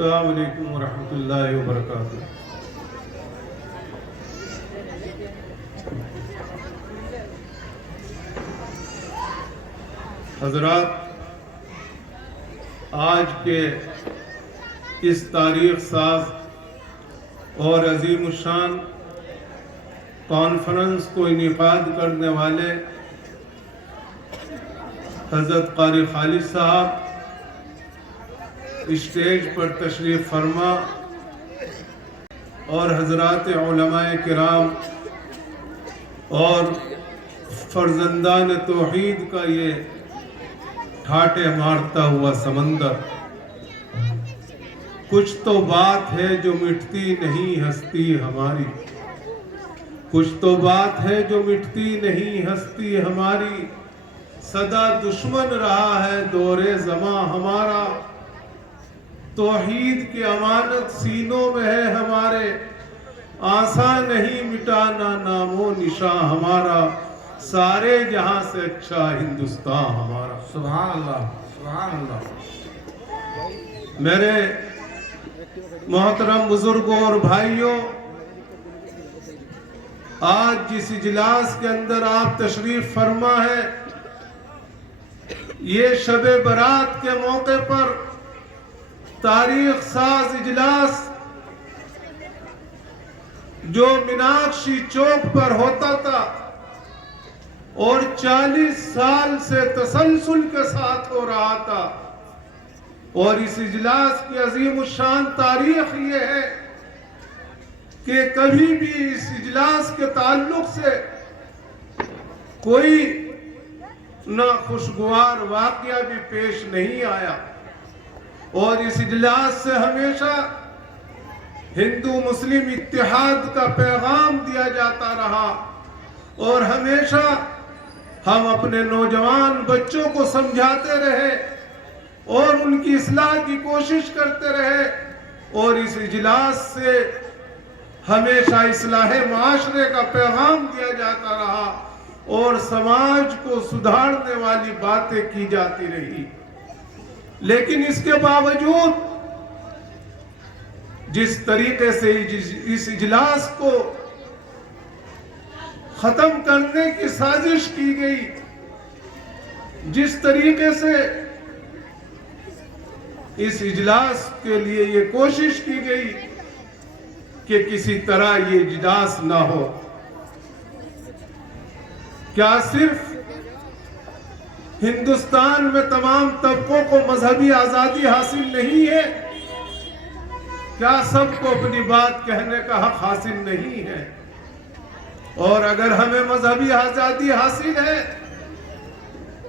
السلام علیکم ورحمۃ اللہ وبرکاتہ۔ حضرات، آج کے اس تاریخ ساز اور عظیم الشان کانفرنس کو انعقاد کرنے والے حضرت قاری خالد صاحب اسٹیج پر تشریف فرما اور حضرات علماء کرام اور فرزندان توحید کا یہ ٹھاٹے مارتا ہوا سمندر، کچھ تو بات ہے جو مٹتی نہیں ہستی ہماری، کچھ تو بات ہے جو مٹتی نہیں ہستی ہماری، سدا دشمن رہا ہے دور زماں ہمارا، توحید کی امانت سینوں میں ہے ہمارے، آسان نہیں مٹانا نام و نشاں ہمارا، سارے جہاں سے اچھا ہندوستان ہمارا۔ سبحان اللہ، سبحان اللہ۔ میرے محترم بزرگوں اور بھائیوں، آج جس اجلاس کے اندر آپ تشریف فرما ہے، یہ شب برات کے موقع پر تاریخ ساز اجلاس جو میناکشی چوک پر ہوتا تھا اور 40 سال سے تسلسل کے ساتھ ہو رہا تھا، اور اس اجلاس کی عظیم الشان تاریخ یہ ہے کہ کبھی بھی اس اجلاس کے تعلق سے کوئی ناخوشگوار واقعہ بھی پیش نہیں آیا، اور اس اجلاس سے ہمیشہ ہندو مسلم اتحاد کا پیغام دیا جاتا رہا، اور ہمیشہ ہم اپنے نوجوان بچوں کو سمجھاتے رہے اور ان کی اصلاح کی کوشش کرتے رہے، اور اس اجلاس سے ہمیشہ اصلاح معاشرے کا پیغام دیا جاتا رہا اور سماج کو سدھارنے والی باتیں کی جاتی رہی۔ لیکن اس کے باوجود جس طریقے سے اس اجلاس کو ختم کرنے کی سازش کی گئی، جس طریقے سے اس اجلاس کے لیے یہ کوشش کی گئی کہ کسی طرح یہ اجلاس نہ ہو، کیا صرف ہندوستان میں تمام طبقوں کو مذہبی آزادی حاصل نہیں ہے؟ کیا سب کو اپنی بات کہنے کا حق حاصل نہیں ہے؟ اور اگر ہمیں مذہبی آزادی حاصل ہے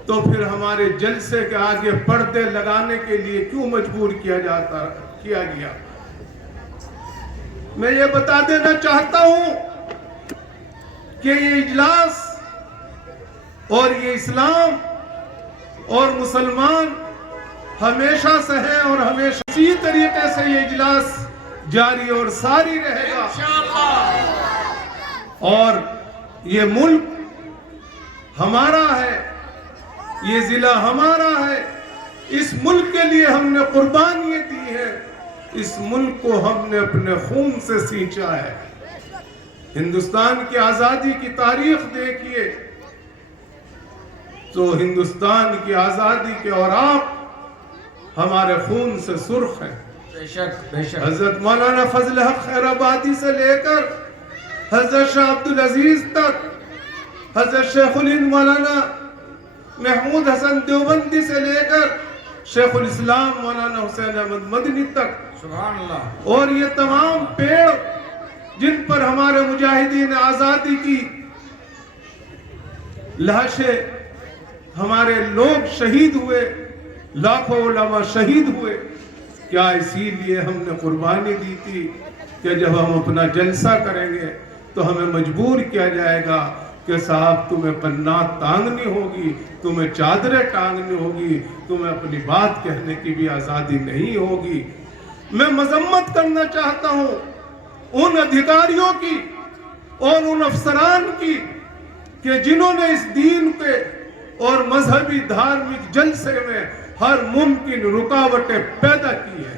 تو پھر ہمارے جلسے کے آگے پردے لگانے کے لیے کیوں مجبور کیا گیا؟ میں یہ بتا دینا چاہتا ہوں کہ یہ اجلاس اور یہ اسلام اور مسلمان ہمیشہ سے ہے اور ہمیشہ اسی طریقے سے یہ اجلاس جاری اور ساری رہے گا، اور یہ ملک ہمارا ہے، یہ ضلع ہمارا ہے، اس ملک کے لیے ہم نے قربانیاں دی ہیں، اس ملک کو ہم نے اپنے خون سے سینچا ہے۔ ہندوستان کی آزادی کی تاریخ دیکھیے تو ہندوستان کی آزادی کے اوراق ہمارے خون سے سرخ ہیں۔ بے شک، بے شک۔ حضرت مولانا فضل حق خیر آبادی سے لے کر حضرت شاہ عبدالعزیز تک، حضرت شیخ الہند مولانا محمود حسن دیوبندی سے لے کر شیخ الاسلام مولانا حسین احمد مدنی تک، سبحان اللہ، اور یہ تمام پیڑ جن پر ہمارے مجاہدین آزادی کی لاشیں، ہمارے لوگ شہید ہوئے، لاکھوں علماء شہید ہوئے، کیا اسی لیے ہم نے قربانی دی تھی کہ جب ہم اپنا جلسہ کریں گے تو ہمیں مجبور کیا جائے گا کہ صاحب تمہیں پناہ ٹانگنی ہوگی، تمہیں چادریں ٹانگنی ہوگی، تمہیں اپنی بات کہنے کی بھی آزادی نہیں ہوگی۔ میں مذمت کرنا چاہتا ہوں ان ادھیکاریوں کی اور ان افسران کی کہ جنہوں نے اس دین کے اور مذہبی دھارمک جلسے میں ہر ممکن رکاوٹیں پیدا کی ہیں۔